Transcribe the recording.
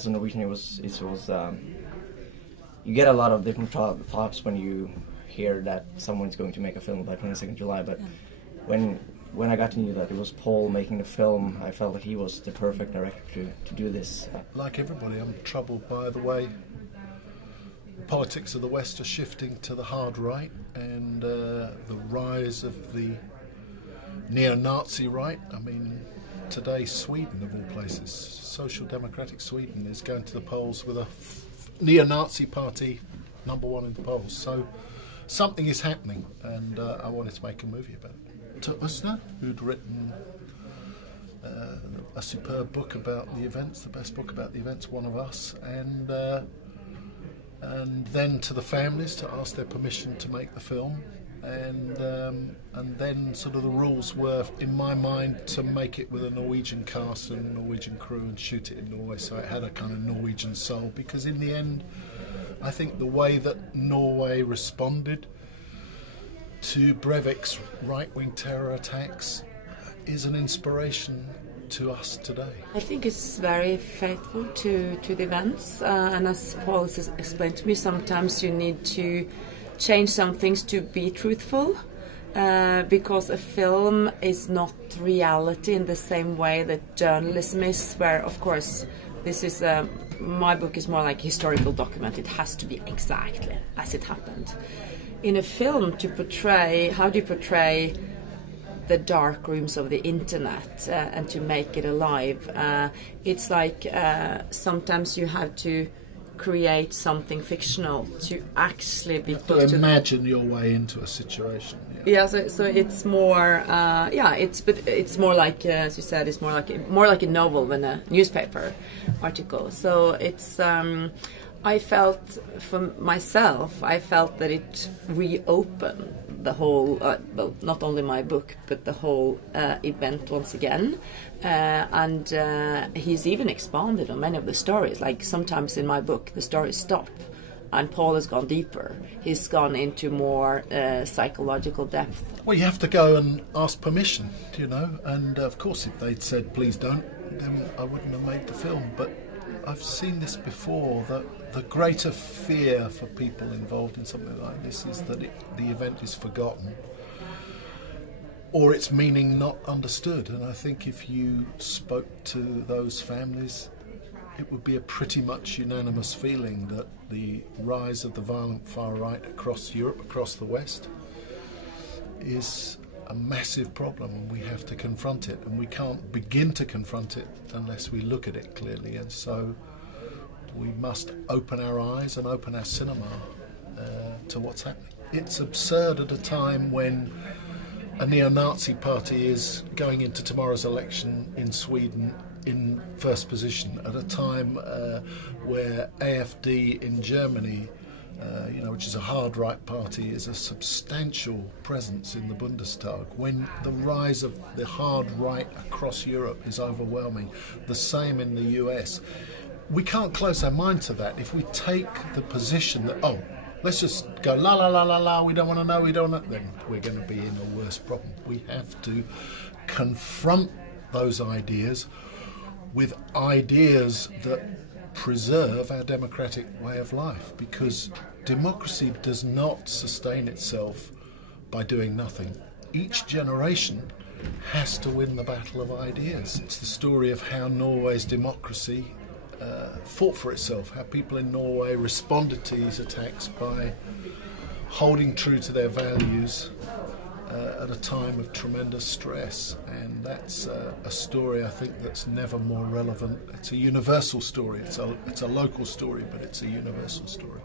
as a Norwegian, you get a lot of different thoughts when you hear that someone's going to make a film by 22nd July. But when I got to know that it was Paul making the film, I felt that he was the perfect director to do this. Like everybody, I'm troubled by the way the politics of the West are shifting to the hard right, and the rise of the neo-Nazi right. I mean, today Sweden, of all places, social democratic Sweden, is going to the polls with a neo-Nazi party #1 in the polls. So something is happening, and I wanted to make a movie about it. To Usna, who'd written a superb book about the events, the best book about the events, One of Us, and then to the families to ask their permission to make the film, and then sort of the rules were, in my mind, to make it with a Norwegian cast and a Norwegian crew and shoot it in Norway, so it had a kind of Norwegian soul, because in the end I think the way that Norway responded to Breivik's right-wing terror attacks is an inspiration to us today. I think it's very faithful to the events, and as Paul has explained to me, sometimes you need to change some things to be truthful, because a film is not reality in the same way that journalism is, where of course this is my book is more like a historical document. It has to be exactly as it happened. In a film, how do you portray the dark rooms of the internet and to make it alive? It's like sometimes you have to create something fictional to actually be close to imagine your way into a situation. Yeah, so it's more it's more like, as you said, it's more like a novel than a newspaper article. So it's I felt that it reopened the whole, well, not only my book, but the whole event once again. And he's even expanded on many of the stories. Like sometimes in my book, the stories stop, and Paul has gone deeper. He's gone into more psychological depth. Well, you have to go and ask permission, you know, and of course if they'd said, please don't, then I wouldn't have made the film. But I've seen this before, that the greater fear for people involved in something like this is that the event is forgotten or its meaning not understood. And I think if you spoke to those families, it would be a pretty much unanimous feeling that the rise of the violent far right across Europe, across the West, is a massive problem, and we have to confront it, and we can't begin to confront it unless we look at it clearly. And so we must open our eyes and open our cinema to what's happening. It's absurd at a time when a neo-Nazi party is going into tomorrow's election in Sweden in first position, at a time where AfD in Germany, which is a hard right party, is a substantial presence in the Bundestag, when the rise of the hard right across Europe is overwhelming, the same in the US. We can't close our mind to that. If we take the position that, oh, let's just go la la la la la, we don't want to know, we don't know, then we're going to be in a worse problem. We have to confront those ideas with ideas that preserve our democratic way of life, because democracy does not sustain itself by doing nothing. Each generation has to win the battle of ideas. It's the story of how Norway's democracy fought for itself, how people in Norway responded to these attacks by holding true to their values at a time of tremendous stress. And that's a story, I think, that's never more relevant. It's a universal story. It's a local story, but it's a universal story.